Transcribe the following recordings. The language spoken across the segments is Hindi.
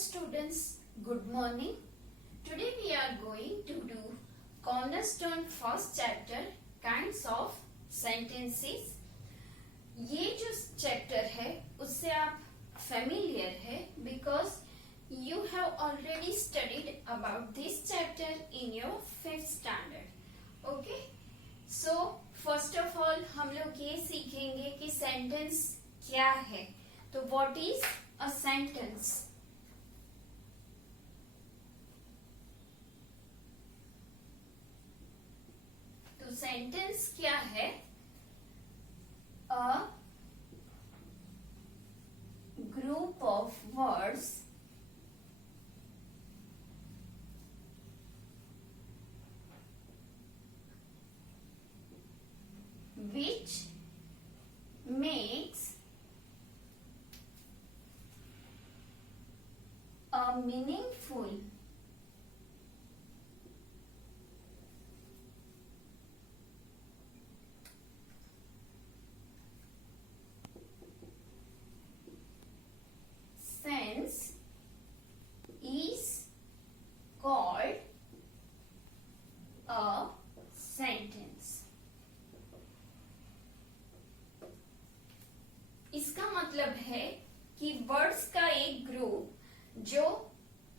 students, good morning. Today we are going to do cornerstone first chapter kinds of sentences. ये जो चैप्टर है उससे आप familiar है because you have already studied about this chapter in your 5th standard. Okay? So first of all हम लोग ये सीखेंगे कि sentence क्या है. तो what is a sentence? तो सेंटेंस क्या है? A group of words which makes a meaningful sense is called a sentence. इसका मतलब है कि वर्ड्स का एक ग्रुप जो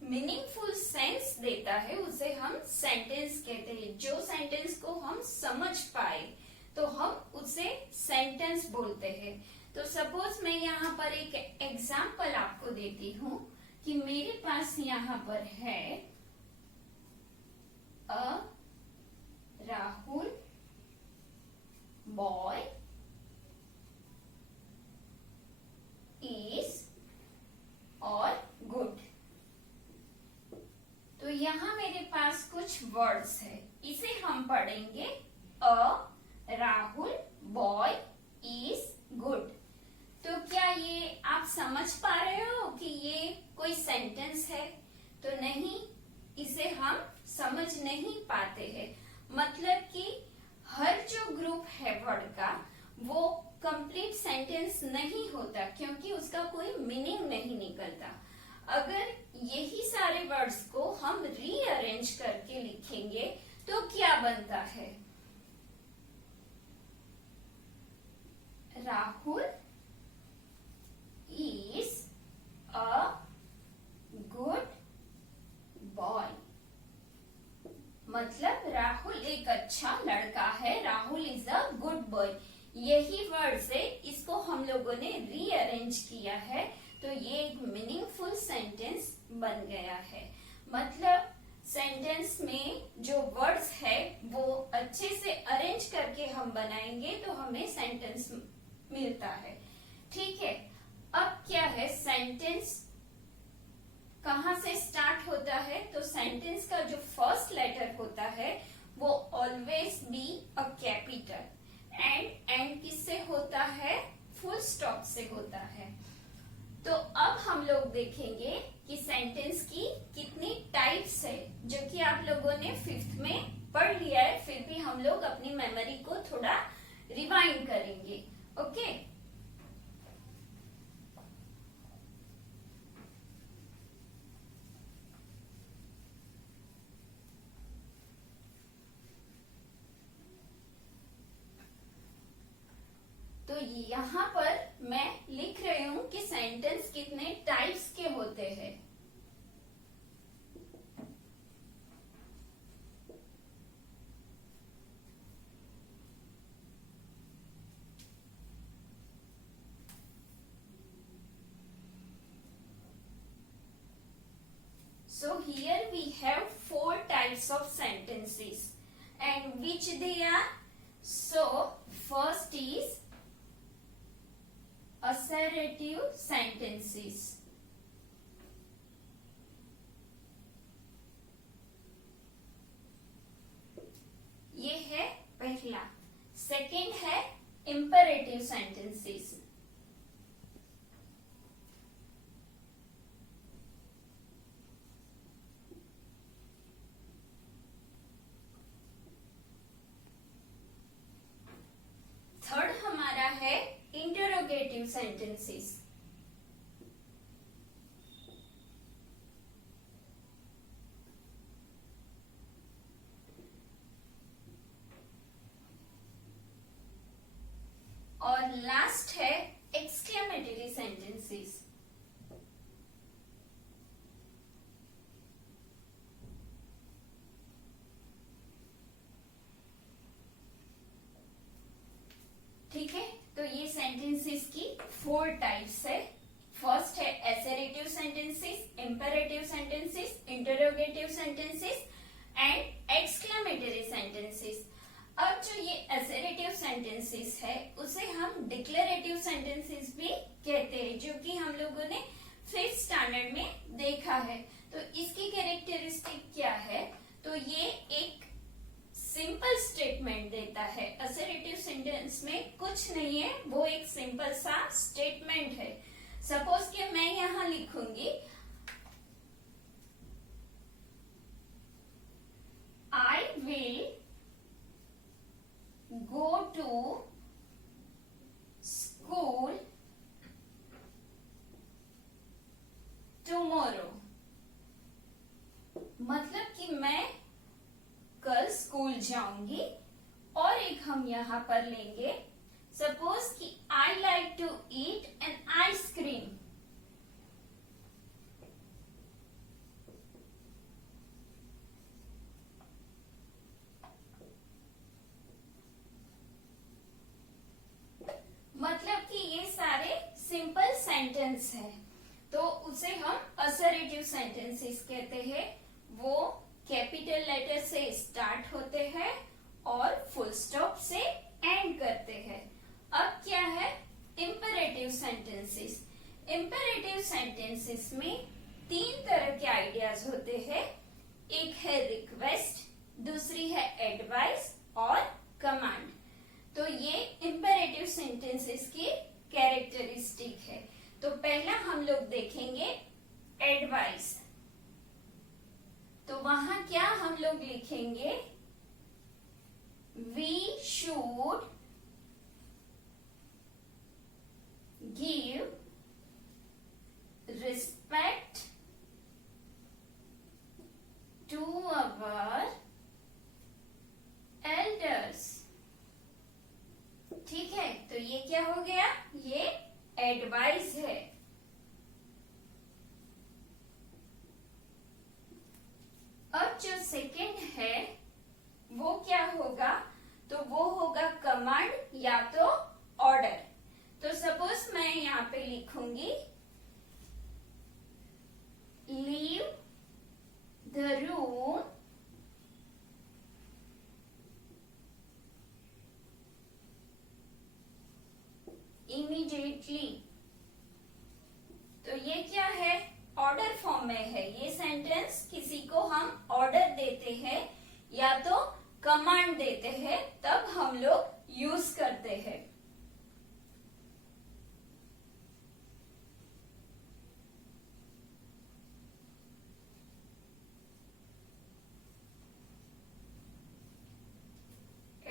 मीनिंगफुल सेंस देता है उसे हम सेंटेंस कहते हैं. जो सेंटेंस को हम समझ पाए तो हम उसे सेंटेंस बोलते हैं. तो सपोज मैं यहाँ पर एक एग्जाम्पल आपको देती हूँ कि मेरे पास यहाँ पर है अ राहुल बॉय इज और गुड. तो यहाँ मेरे पास कुछ वर्ड्स है, इसे हम पढ़ेंगे अ राहुल बॉय इज गुड. तो क्या ये आप समझ पा रहे हो कि ये कोई सेंटेंस है? तो नहीं, इसे हम समझ नहीं पाते हैं. मतलब कि हर जो ग्रुप है वर्ड का वो कंप्लीट सेंटेंस नहीं होता क्योंकि उसका कोई मीनिंग नहीं निकलता. अगर यही सारे वर्ड्स को हम रीअरेंज करके लिखेंगे तो क्या बनता है? Rahul is a good boy. मतलब राहुल एक अच्छा लड़का है. Rahul is a good boy. यही वर्ड से इसको हम लोगों ने रीअरेंज किया है तो ये एक मीनिंगफुल सेंटेंस बन गया है. मतलब सेंटेंस में जो वर्ड्स है वो अच्छे से अरेंज करके हम बनाएंगे तो हमें सेंटेंस मिलता है. ठीक है. अब क्या है, सेंटेंस कहाँ से स्टार्ट होता है? तो सेंटेंस का जो फर्स्ट लेटर होता है वो always be a capital and किससे होता है? फुल स्टॉप से होता है. तो अब हम लोग देखेंगे कि सेंटेंस की कितनी टाइप्स है जो कि आप लोगों ने 5th में पढ़ लिया है. फिर भी हम लोग अपनी मेमोरी को थोड़ा रिवाइंड करेंगे. ओके. तो यहाँ पर मैं लिख रही हूँ कि सेंटेंस कितने टाइप्स के होते हैं. So here we have 4 types of sentences and which they are. So first is assertive sentences. ये है पहला. सेकेंड है imperative sentences. थर्ड हमारा है interrogative sentences. sentences, imperative sentences, interrogative sentences and exclamatory sentences. अब जो ये assertive sentences है उसे हम declarative sentences भी कहते हैं, जो कि हम लोगों ने 5th स्टैंडर्ड में देखा है। तो इसकी कैरेक्टरिस्टिक क्या है? तो ये एक सिंपल स्टेटमेंट देता है। असर्टिव सेंटेंस में कुछ नहीं है, वो एक सिंपल सा स्टेटमेंट है। सपोज कि मैं यहां लिखूंगी I will go to school tomorrow, मतलब कि मैं कल स्कूल जाऊंगी। और एक हम यहां पर लेंगे सपोज कि I like to eat an ice cream. मतलब कि ये सारे सिंपल सेंटेंस है, तो उसे हम असर्टिव सेंटेंसेस कहते हैं। वो कैपिटल लेटर से स्टार्ट होते हैं और फुल स्टॉप से एंड करते हैं। अब क्या है इंपेरेटिव सेंटेंसेस। इंपेरेटिव सेंटेंसेस में 3 तरह के आइडियाज होते हैं। एक है रिक्वेस्ट, दूसरी है एडवाइस और कमांड। तो ये इंपेरेटिव सेंटेंसेस की कैरेक्टरिस्टिक है। तो पहला हम लोग देखेंगे एडवाइस। तो वहां क्या हम लोग लिखेंगे, we should give respect to our elders. ठीक है, तो ये क्या हो गया, ये एडवाइस है। अब जो सेकंड है वो क्या होगा, तो वो होगा कमांड या तो ऑर्डर। तो सपोज मैं यहाँ पे लिखूंगी लीव द रूम इमीडिएटली। तो ये क्या है, ऑर्डर फॉर्म में है। ये सेंटेंस किसी को हम ऑर्डर देते हैं या तो कमांड देते हैं, तब हम लोग यूज करते हैं।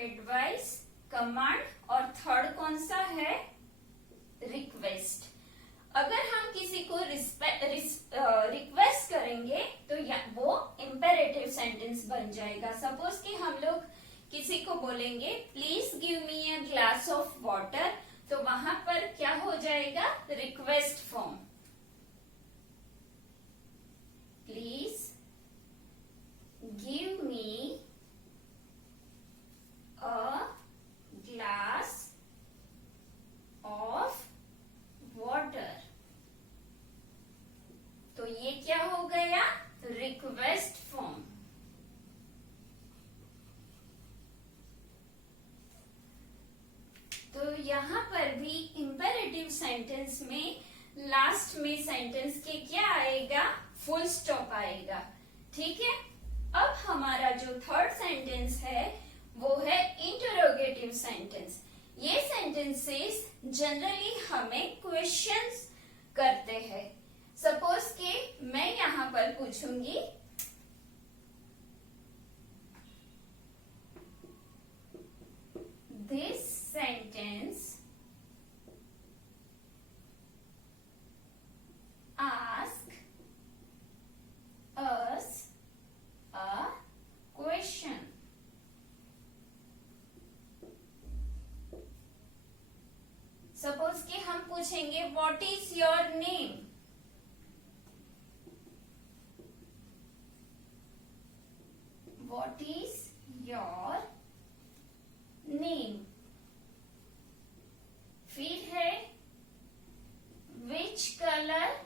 एडवाइस, कमांड और थर्ड कौन सा है, रिक्वेस्ट। अगर हम किसी को रिक्वेस्ट करेंगे तो वो इंपेरेटिव सेंटेंस बन जाएगा। सपोज कि हम लोग किसी को बोलेंगे please give me a glass of water, तो वहां पर क्या हो जाएगा, request form. Please give me a glass of water. तो ये क्या हो गया, रिक्वेस्ट फॉर्म। तो यहां पर भी इंपेरेटिव सेंटेंस में लास्ट में सेंटेंस के क्या आएगा, फुल स्टॉप आएगा। ठीक है, अब हमारा जो थर्ड सेंटेंस है वो है इंटरोगेटिव सेंटेंस। ये सेंटेंसेस जनरली हमें क्वेश्चंस करते हैं। सपोज कि मैं यहां पर पूछूंगी this sentence ask us a question. Suppose कि हम पूछेंगे what is your name. What is your name. फिर है विच कलर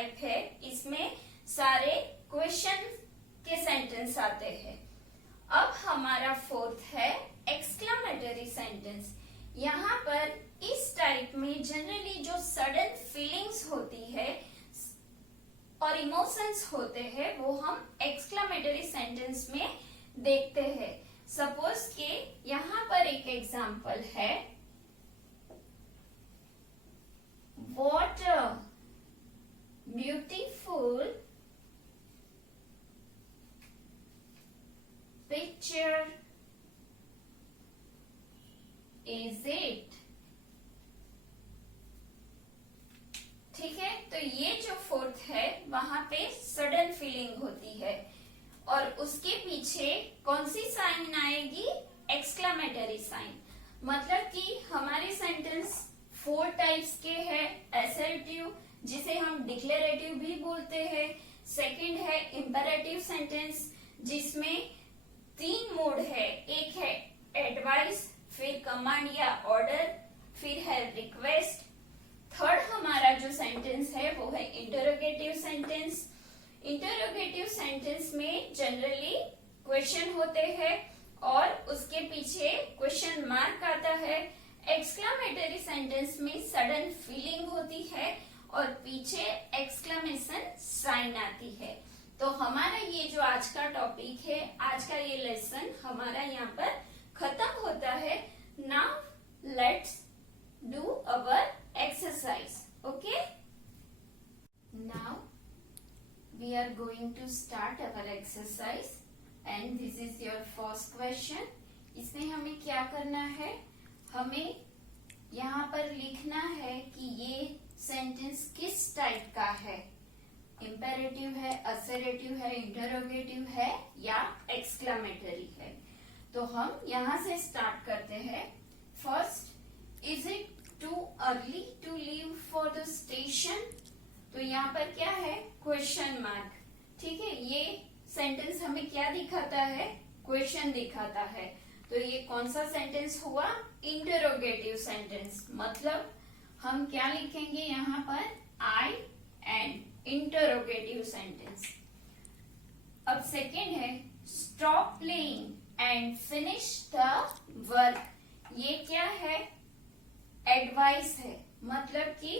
टाइप है, इसमें सारे क्वेश्चन के सेंटेंस आते हैं। अब हमारा फोर्थ है एक्सक्लामेटरी सेंटेंस। यहाँ पर इस टाइप में जनरली जो सडन फीलिंग्स होती है और इमोशंस होते हैं वो हम एक्सक्लामेटरी सेंटेंस में देखते हैं। सपोज कि यहाँ पर एक एग्जांपल है, what a beautiful picture is it. ठीक है, तो ये जो फोर्थ है वहां पे सडन फीलिंग होती है और उसके पीछे कौन सी साइन आएगी? Exclamatory sign. मतलब कि हमारे सेंटेंस 4 टाइप्स के हैं। असर्टिव, जिसे हम डिक्लेरेटिव भी बोलते हैं। सेकंड है इंपेरेटिव सेंटेंस, जिसमें 3 मोड है। एक है एडवाइस, फिर कमांड या ऑर्डर, फिर है रिक्वेस्ट। थर्ड हमारा जो सेंटेंस है वो है इंटरोगेटिव सेंटेंस। इंटरोगेटिव सेंटेंस में जनरली क्वेश्चन होते हैं और उसके पीछे क्वेश्चन मार्क आता है। एक्सक्लामेटरी सेंटेंस में सडन फीलिंग होती है और पीछे एक्सक्लेमेशन साइन आती है। तो हमारा ये जो आज का टॉपिक है, आज का ये लेसन हमारा यहाँ पर खत्म होता है। Now let's do our exercise. Okay, now we are going to start our exercise and this is your first question. इसमें हमें क्या करना है? हमें यहाँ पर लिखना है कि ये सेंटेंस किस टाइप का है। इंपेरेटिव है, असर्टिव है, इंटरोगेटिव है या एक्सक्लामेटरी है। तो हम यहाँ से स्टार्ट करते हैं। First, is it too early to leave for the station? तो यहाँ पर क्या है? Question mark. ठीक है, ये सेंटेंस हमें क्या दिखाता है? क्वेश्चन दिखाता है। तो ये कौन सा सेंटेंस हुआ? Interrogative sentence. मतलब हम क्या लिखेंगे यहाँ पर? आई एंड इंटरोगेटिव सेंटेंस। अब सेकेंड है stop playing and finish the work. ये क्या है? एडवाइस है। मतलब कि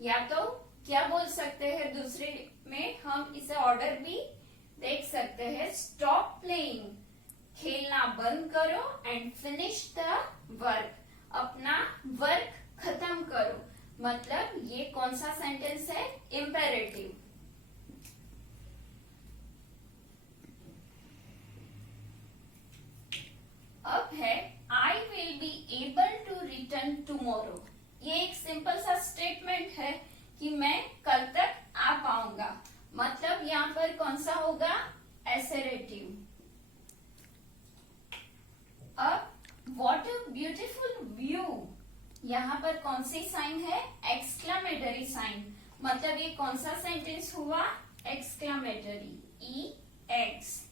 या तो क्या बोल सकते हैं, दूसरे में हम इसे ऑर्डर भी देख सकते हैं। स्टॉप प्लेइंग, खेलना बंद करो, एंड फिनिश द वर्क, अपना वर्क खत्म करो। मतलब ये कौन सा सेंटेंस है? इंपेरेटिव। अब है I will be able to return tomorrow. ये एक सिंपल सा स्टेटमेंट है कि मैं कल तक आ पाऊंगा। मतलब यहाँ पर कौन सा होगा? असर्टिव। अब व्हाट अ ब्यूटीफुल व्यू, यहाँ पर कौन सी साइन है? Exclamatory sign. मतलब ये कौन सा सेंटेंस हुआ? Exclamatory, EX।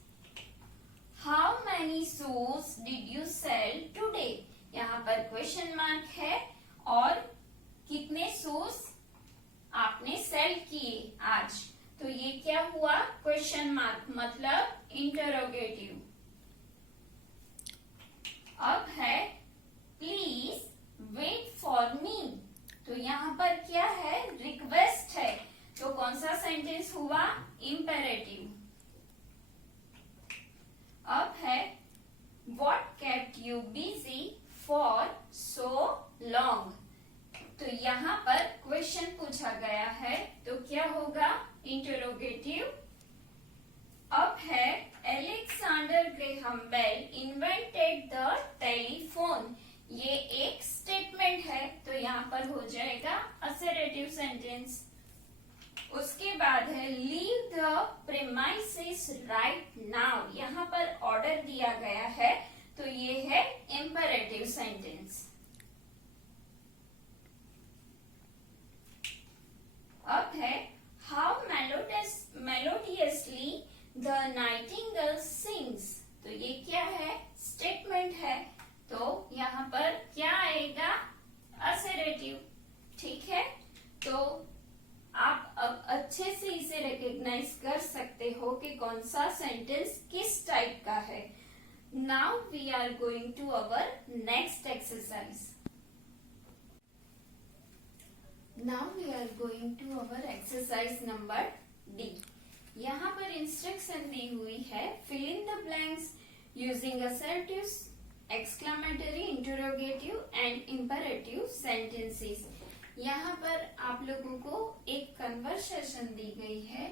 How many shoes did you sell today? यहाँ पर क्वेश्चन मार्क है और कितने शूज आपने सेल किए आज। तो ये क्या हुआ? क्वेश्चन मार्क, मतलब इंटरोगेटिव। अब है प्लीज वेट फॉर मी। तो यहाँ पर क्या है? रिक्वेस्ट है। तो कौन सा सेंटेंस हुआ? इंपेरेटिव। अब है What kept you busy for so long? तो यहाँ पर क्वेश्चन पूछा गया है, तो क्या होगा? इंटरोगेटिव। अब है Alexander Graham Bell invented the telephone। ये एक स्टेटमेंट है, तो यहाँ पर हो जाएगा असर्टिव सेंटेंस। उसके बाद है leave the premises right now. यहाँ पर ऑर्डर दिया गया है, तो ये है इंपेरेटिव सेंटेंस। अब है how melodiously the Nightingale sings. तो ये क्या है? स्टेटमेंट है। तो यहाँ पर क्या आएगा? असर्टिव। ठीक है, तो आप अब अच्छे से रिकॉग्नाइज कर सकते हो कि कौन सा सेंटेंस किस टाइप का है। Now we are going to our next exercise. Now we are going to our exercise number D. यहाँ पर इंस्ट्रक्शन दी हुई है, fill in the blanks using assertives, exclamatory, interrogative and imperative sentences. यहाँ पर आप लोगों को एक कन्वर्सेशन दी गई है,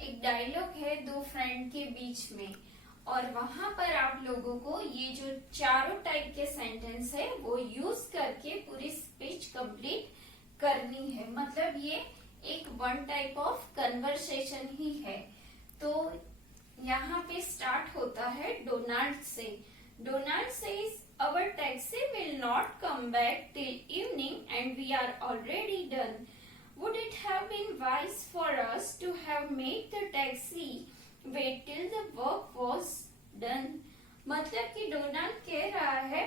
एक डायलॉग है दो फ्रेंड के बीच में, और वहां पर आप लोगों को ये जो चारों टाइप के सेंटेंस है वो यूज करके पूरी स्पीच कंप्लीट करनी है। मतलब ये एक वन टाइप ऑफ कन्वर्सेशन ही है। तो यहाँ पे स्टार्ट होता है डोनाल्ड से। Donald says, our taxi will not come back till evening and we are already done. Would it have been wise for us to have made the taxi wait till the work was done? मतलब कि डोनाल्ड कह रहा है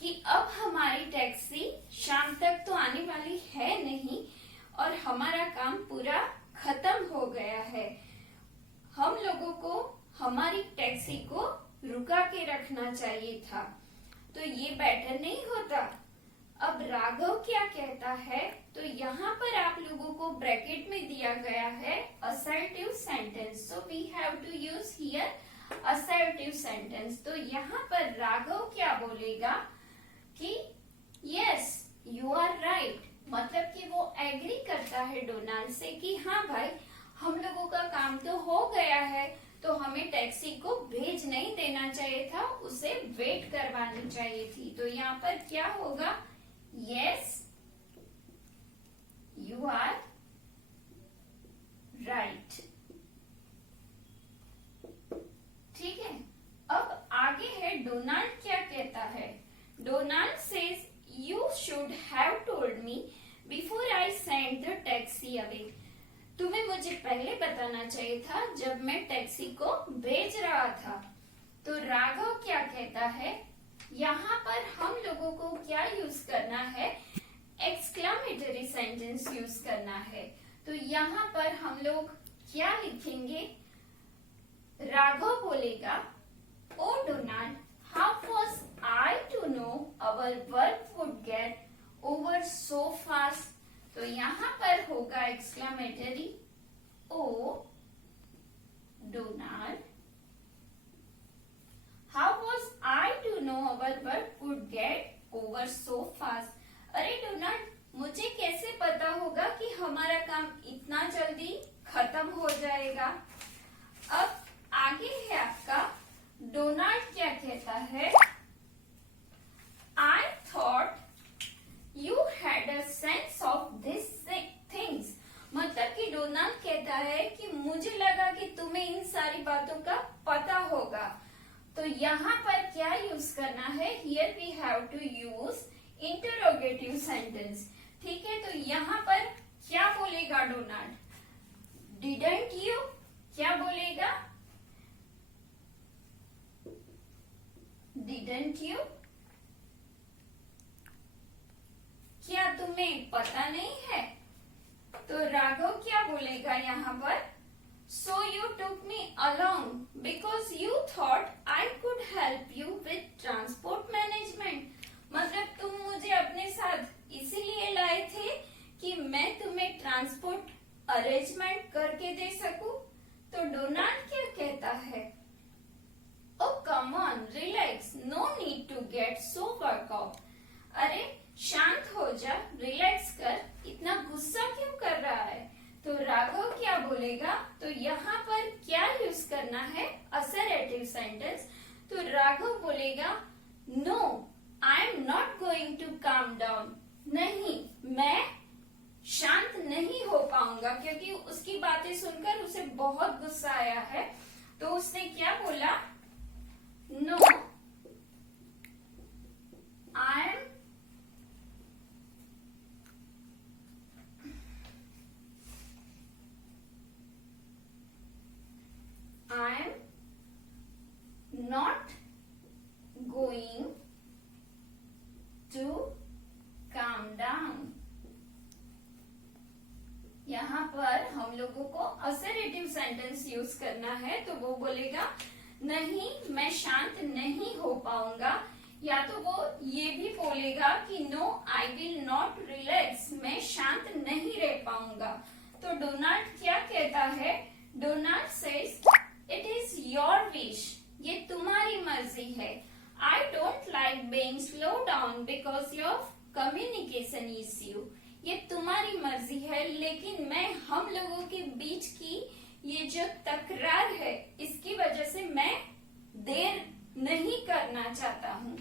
कि अब हमारी टैक्सी शाम तक तो आने वाली है नहीं और हमारा काम पूरा खत्म हो गया है। हम लोगों को हमारी टैक्सी को रुका के रखना चाहिए था, तो ये बेटर नहीं होता। अब राघव क्या कहता है, तो यहाँ पर आप लोगों को ब्रैकेट में दिया गया है assertive sentence, so we have to use here assertive sentence. तो यहाँ पर राघव क्या बोलेगा कि यस यू आर राइट, मतलब कि वो एग्री करता है डोनाल्ड से कि हाँ भाई हम लोगों का काम तो हो गया है, तो हमें टैक्सी को भेज नहीं देना चाहिए था, उसे वेट करवानी चाहिए थी। तो यहाँ पर क्या होगा, यस यू आर राइट। ठीक है, अब आगे है डोनाल्ड क्या कहता है। Donald says, you should have told me before I send the taxi away. तुम्हें मुझे पहले बताना चाहिए था जब मैं टैक्सी को भेज रहा था। तो राघव क्या कहता है, यहाँ पर हम लोगों को क्या यूज करना है, एक्सक्लेमेटरी सेंटेंस यूज करना है। तो यहाँ पर हम लोग क्या लिखेंगे, राघव बोलेगा, oh Donald, how was I to know our work would get over so fast. तो यहाँ पर होगा exclamatory, oh Donald, how was I to know our work would get over so fast. अरे डोनाल्ड, मुझे कैसे पता होगा कि हमारा काम इतना जल्दी खत्म हो जाएगा। अब आगे है आपका, डोनाल्ड क्या कहता है, I thought You had a sense of these things। मतलब कि डोनाल्ड कहता है कि मुझे लगा कि तुम्हें इन सारी बातों का पता होगा। तो यहाँ पर क्या यूज करना है, Here we have to use interrogative sentence। ठीक है, तो यहाँ पर क्या बोलेगा डोनाल्ड, Didn't you? क्या बोलेगा, Didn't you? क्या तुम्हें पता नहीं है। तो राघव क्या बोलेगा यहाँ पर, so you took me along because you thought I could help you with transport management. मतलब तुम मुझे अपने साथ इसीलिए लाए थे कि मैं तुम्हें ट्रांसपोर्ट अरेंजमेंट करके दे सकूं। तो डोनाल्ड क्या कहता है, oh come on relax, no need to get so workout. अरे शांत हो जा, रिलैक्स कर, इतना गुस्सा क्यों कर रहा है। तो राघव क्या बोलेगा, तो यहाँ पर क्या यूज करना है, असर्टिव सेंटेंस। तो राघव बोलेगा, no I am not going to calm down. नहीं, मैं शांत नहीं हो पाऊंगा, क्योंकि उसकी बातें सुनकर उसे बहुत गुस्सा आया है। तो उसने क्या बोला, no I am not going to calm down। यहाँ पर हम लोगों को असर्टिव सेंटेंस यूज करना है, तो वो बोलेगा नहीं मैं शांत नहीं हो पाऊंगा, या तो वो ये भी बोलेगा कि no I will not relax, मैं शांत नहीं रह पाऊंगा। तो डोनाल्ड क्या कहता है? Donald says it is your wish, ये तुम्हारी मर्जी है। I don't like being slow down because of communication issue, ये तुम्हारी मर्जी है, लेकिन मैं हम लोगों के बीच की ये जो तकरार है इसकी वजह से मैं देर नहीं करना चाहता हूँ,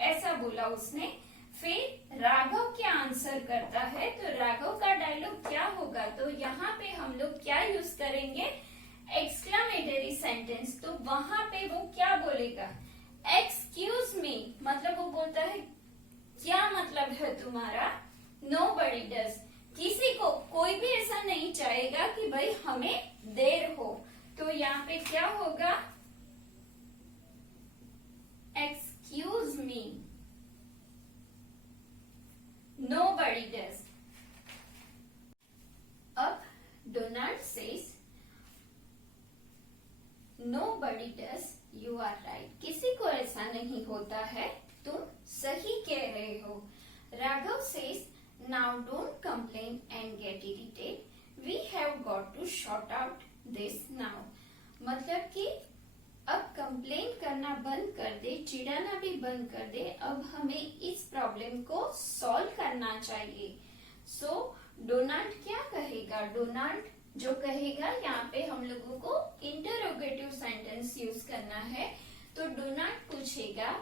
ऐसा बोला उसने। फिर राघव क्या आंसर करता है? तो राघव का डायलॉग क्या होगा? तो यहाँ पे हम लोग क्या यूज करेंगे? Exclamatory sentence. तो वहां पे वो क्या बोलेगा? एक्सक्यूज मी, मतलब वो बोलता है क्या मतलब है तुम्हारा? नोबडी डज, किसी को कोई भी ऐसा नहीं चाहेगा कि भाई हमें देर हो। तो यहाँ पे क्या होगा? Excuse me, nobody does. अब Donald says nobody does, you are right, किसी को ऐसा नहीं होता है, तुम सही कह रहे हो। Raghav says now don't complain and get irritated, we have got to sort out this now, मतलब कि अब कंप्लेन करना बंद कर दे, चिढ़ाना भी बंद कर दे, अब हमें इस प्रॉब्लम को सॉल्व करना चाहिए। सो डोनाल्ड क्या कहेगा? डोनाल्ड जो कहेगा, यहाँ पे हम लोगों को इंटरोगेटिव सेंटेंस यूज करना है। तो डोनाल्ड पूछेगा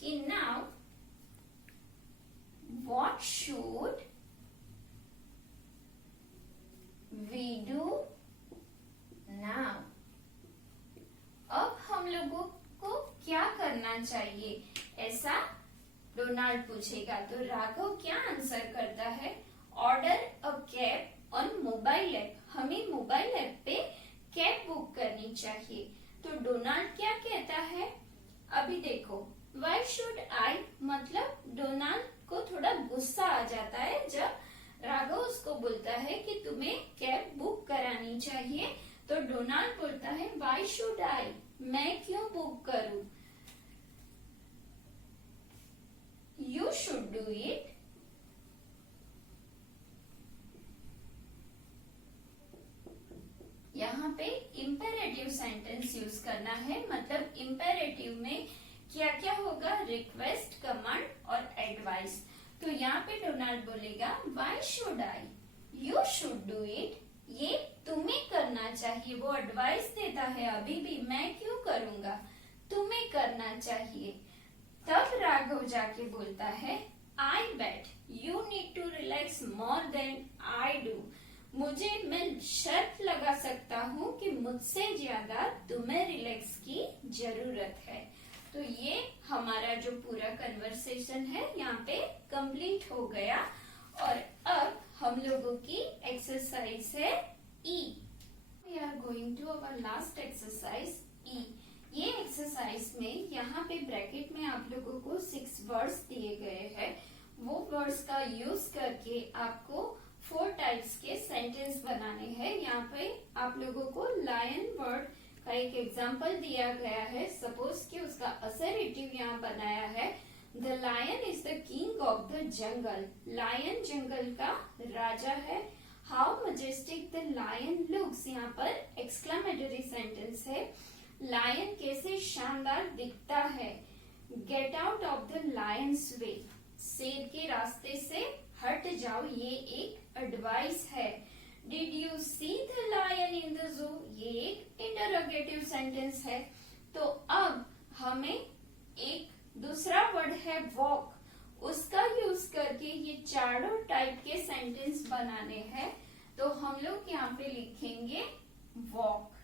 कि now what should we do now? अब हम लोगों को क्या करना चाहिए, ऐसा डोनाल्ड पूछेगा। तो राघव क्या आंसर करता है? Order a cab on mobile app, हमें मोबाइल ऐप पे कैब बुक करनी चाहिए। तो डोनाल्ड क्या कहता है? अभी देखो, वाई शुड आई, मतलब डोनाल्ड को थोड़ा गुस्सा आ जाता है जब राघव उसको बोलता है कि तुम्हें कैब बुक करानी चाहिए। तो डोनाल्ड बोलता है वाई शुड आई, मैं क्यों बुक करूं? You should do it. यहाँ पे इंपेरेटिव सेंटेंस यूज करना है, मतलब इंपेरेटिव में क्या क्या होगा? रिक्वेस्ट, कमांड और एडवाइस। तो यहाँ पे डोनाल्ड बोलेगा why should I, you should do it, ये तुम्हें करना चाहिए। वो एडवाइस देता है, अभी भी मैं क्यों करूंगा, तुम्हें करना चाहिए। तब राघव जाके बोलता है I bet you need to relax more than I do, मुझे मैं शर्त लगा सकता हूँ कि मुझसे ज्यादा तुम्हें रिलैक्स की जरूरत है। तो ये हमारा जो पूरा कन्वर्सेशन है यहाँ पे कंप्लीट हो गया। और अब हम लोगों की एक्सरसाइज है E. We are going to our last exercise E. ये एक्सरसाइज में यहाँ पे ब्रैकेट में आप लोगों को 6 वर्ड्स दिए गए हैं। वो वर्ड्स का यूज करके आपको 4 टाइप्स के सेंटेंस बनाने हैं। यहाँ पे आप लोगों को लायन वर्ड का एक एग्जाम्पल दिया गया है। सपोज कि उसका असर्टिव यहाँ बनाया है, the lion is the king of the jungle. Lion जंगल का राजा है। How majestic the lion looks, यहाँ पर एक्सक्लेमेटरी सेंटेंस है। लायन कैसे शानदार दिखता है। Get out of the lion's way, शेर के रास्ते से हट जाओ, ये एक एडवाइस है। Did you see the lion in the zoo, ये एक इंटरोगेटिव सेंटेंस है। तो अब हमें एक दूसरा वर्ड है वॉक, उसका यूज करके ये चारों टाइप के सेंटेंस बनाने हैं। तो हम लोग यहाँ पे लिखेंगे वॉक।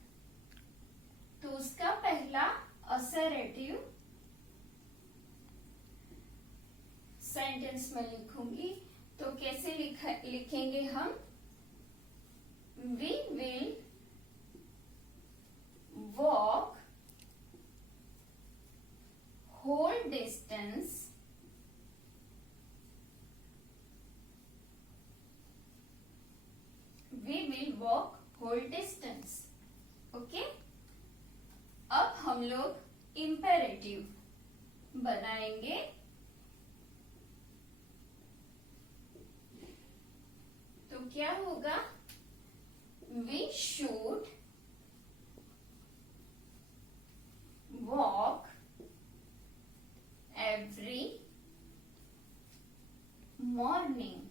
तो उसका पहला असर्टिव सेंटेंस में लिखूंगी। तो कैसे लिखेंगे हम? We will walk whole distance we will walk whole travel distance. Okay, अब हम लोग इम्पेरेटिव बनाएंगे। तो क्या होगा, we should walk every morning.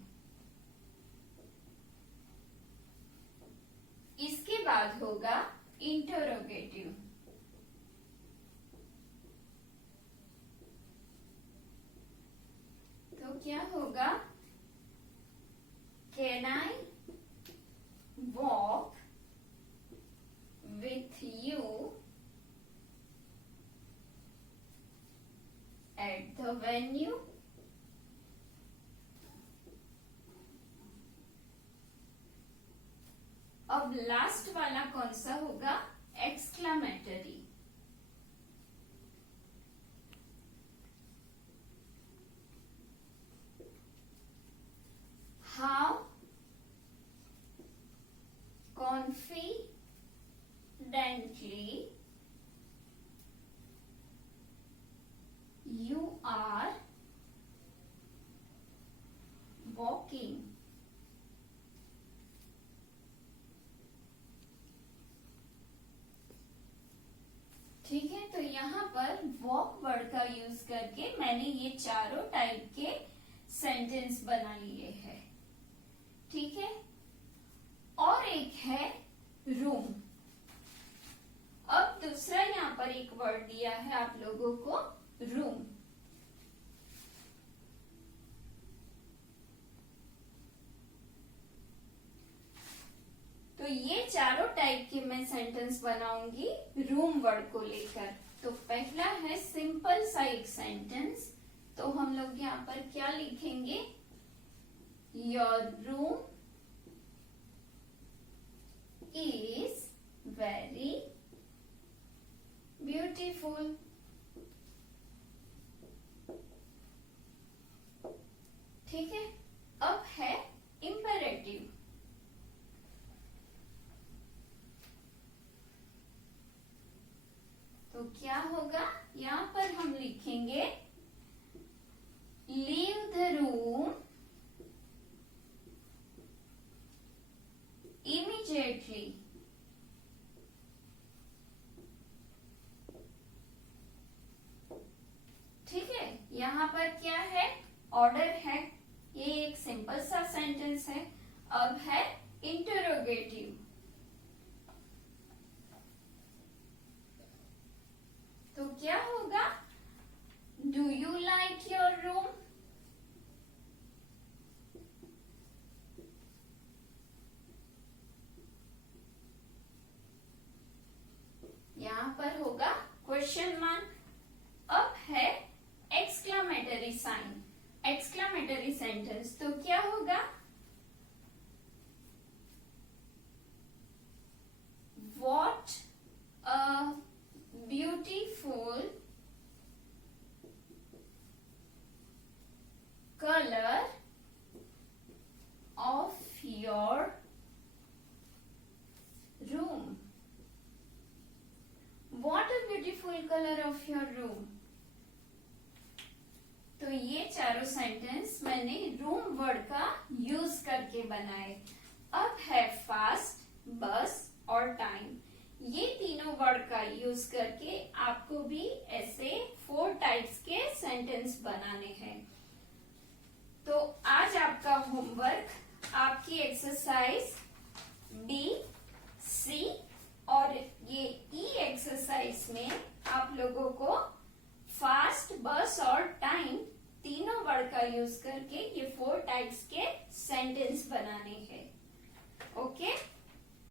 इसके बाद होगा इंटरोगेटिव। तो क्या होगा, can I walk with you at the venue. अब लास्ट वाला कौन सा होगा, exclamatory. How confidently you are walking। ठीक है, तो यहाँ पर वॉक वर्ड का यूज करके मैंने ये चारों टाइप के सेंटेंस बना लिए हैं। ठीक है, और एक है रूम। अब दूसरा यहाँ पर एक वर्ड दिया है आप लोगों को, रूम। तो ये चारों टाइप के मैं सेंटेंस बनाऊंगी रूम वर्ड को लेकर। तो पहला है सिंपल सा एक सेंटेंस, तो हम लोग यहाँ पर क्या लिखेंगे, your room is very beautiful. ठीक है, अब है इम्पेरेटिव। तो क्या होगा, यहाँ पर हम लिखेंगे लीव द रूम इमीडिएटली। ठीक है, यहाँ पर क्या है, ऑर्डर है, ये एक सिंपल सा सेंटेंस है। अब है इंटरोगेटिव। तो क्या होगा, do you like your room. यहां पर होगा क्वेश्चन मार्क। अब है एक्सक्लामेटरी साइन, एक्सक्लामेटरी सेंटेंस। तो क्या होगा, what a beautiful color of your room। What a beautiful color of your room। तो ये चारों सेंटेंस मैंने रूम वर्ड का यूज करके बनाए। अब है फास्ट, बस और टाइम। ये तीनों वर्ड का यूज करके आपको भी ऐसे 4 टाइप्स के सेंटेंस बनाने हैं। तो आज आपका होमवर्क, आपकी एक्सरसाइज बी, सी और ये ई एक्सरसाइज में आप लोगों को फास्ट, बस और टाइम तीनों वर्ड का यूज करके ये 4 टाइप्स के सेंटेंस बनाने हैं। ओके।